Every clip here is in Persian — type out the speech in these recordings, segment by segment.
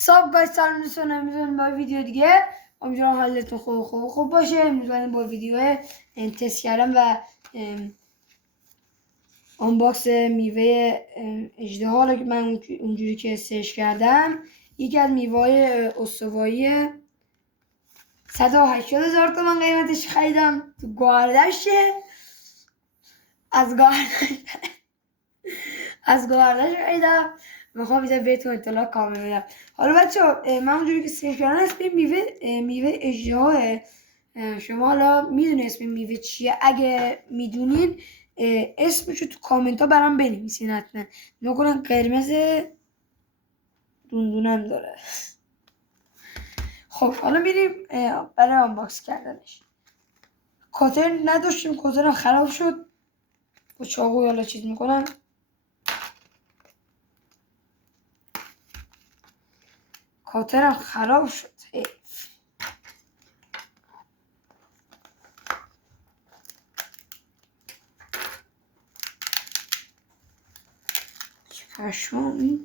ساب گاید سلام دوستان، امروز با ویدیو دیگه. امیدوارم حالتون خوب باشه. امروز با ویدیو تست کردم و آنباکس میوه اژدها که من اونجوری که سرچ کردم، یکی از میوه استوایی 180,000 تومان قیمتش خریدم تو گاردشه. از گاردش خریدم. میخوام بیده بهتون اطلاع کامل بدم. حالا بچه من اونجوری که سرچ کردم اسم میوه اژدها. شما حالا میدونی اسم میوه چیه؟ اگه میدونین اسمشو تو کامنت ها برام بنویسین حتما. نکنن قرمز دوندونم داره. خب حالا میریم برای آنباکس کردنش. کاتر نداشتیم، کاترم خراب شد. با چاقو حالا چیز میکنم. کاترم خراب شد. پشمام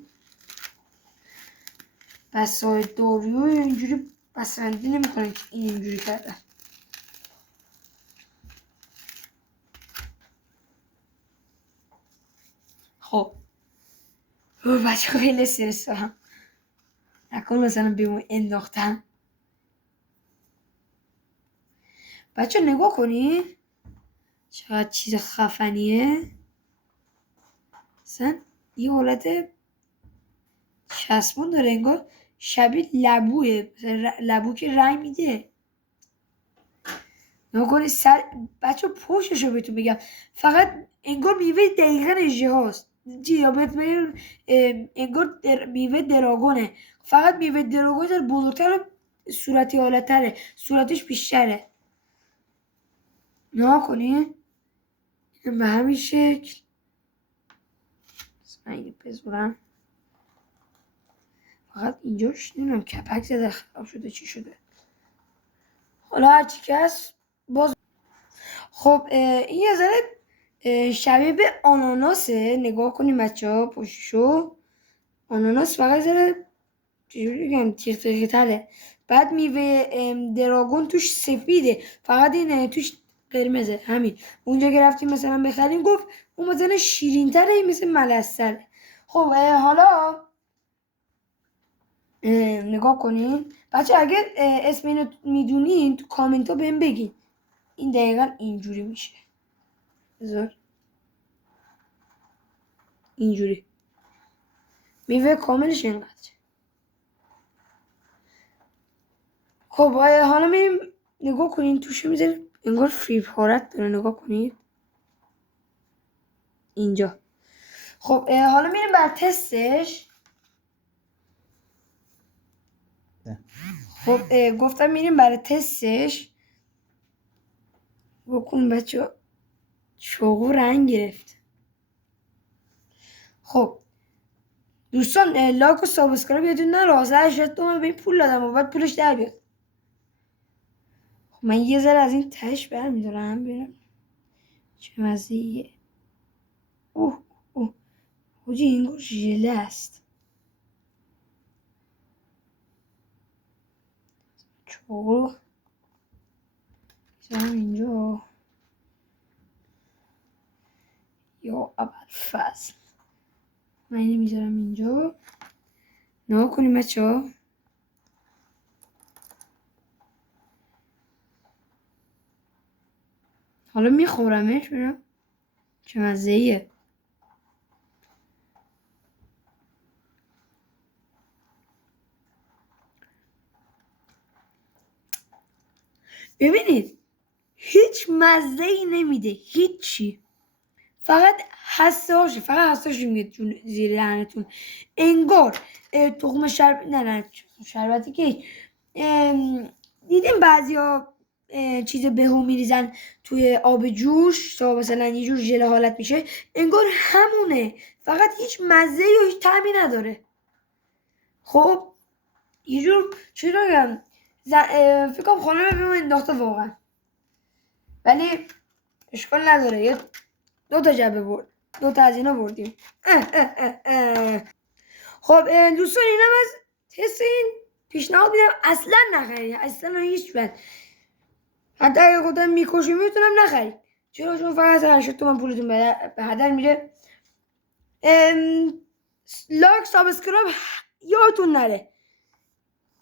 بسای داریو اینجوری بسندی نمیکنه که این اینجوری کرده. خب بچه خیلی استرس دارم، نکن مثلا بیمون انداختم. بچه نگاه کنی چقدر چیز خفنیه. مثلا یه حالت چسبون داره، انگار شبیه لبوه، لبو که رنگ میده. نگاه کنی بچه پشتشو بهتون بگم، فقط انگار میوه دقیقا اژدهاست. انگار میوه دراگونه، فقط میوه دراگون در بزرگتر و صورتی حالتره، صورتش بیشتره. نگاه کنی به همین شکل. من اینو بذارم، فقط اینجاش نمیدونم کپک زده خراب شده چی شده. حالا هرچی که هست باز. خب این یه ذره شبیه به آناناسه. نگاه کنیم بچه ها پشتشو آناناس، فقط ذره چجوری بگم تیغ تره. بعد میوه دراگون توش سفیده، فقط این توش قرمزه. همین اونجا که رفتیم مثلا بخریم گفت اون مثلا شیرین تره، مثل ملسه. خب حالا نگاه کنین بچه، اگه اسم اینو میدونین تو کامنت ها بهم بگین. این دقیقا اینجوری میشه. بذار اینجوری میوه کاملش اینقدر. خب حالا میریم نگاه کنین توش میذاره انگار فریب حالت داره. نگاه کنین اینجا. خب حالا میریم بر تستش. خب گفتم میریم برای تستش. بکن بچه چاقو رنگ گرفت. خب دوستان لایک و سابسکرایب یادتون نره. 80 تومن به این پول دادم و بعد پولش در بیاد. خب من یه ذره از این تهش برمیدارم ببینم چه مزه‌ایه. اوه حاجی این ژله است. چاقو میذارم اینجا. یا ابوالفضل من اینو میذارم اینجا. نگاه کنیم بچه ها. حالا میخورمش ببینم چه مزه‌ایه. ببینید هیچ مزه‌ای نمیده، هیچی. فقط حساشه، فقط حساشه میاد زیر دهنتون. انگار تخم نه شربتی که دیدیم بعضیا چیز بهو میریزن توی آب جوش تا مثلا یه جور ژله حالت میشه. انگار همونه، فقط هیچ مزه و هیچ طعمی نداره. خب یه جور چی رو بگم، فکر کنم خانم به ما انداخته واقعا، ولی اشکال نداره. دو تا جبه برد، دو تا از اینا بردیم. خب دوستان اینم از تست این پیشنهاد میدم اصلا نخرید، اصلا هیچ وقت. حتی اگه خودم میکشی میتونم نخرید، چون فقط 80 تومن پولتون به هدر میره. لایک سابسکرایب یادتون نره.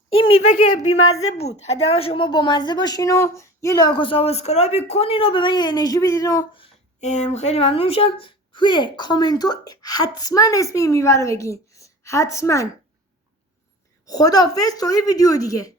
این میوه که بیمزه بود، حداقل شما با مزه باشین و یه لایک و سابسکرایب کنین و به من یه انرژی بدین و خیلی ممنون میشم. توی کامنتو حتما اسم این میوه رو بگین، حتما. خداحافظ تا یه ویدیو دیگه.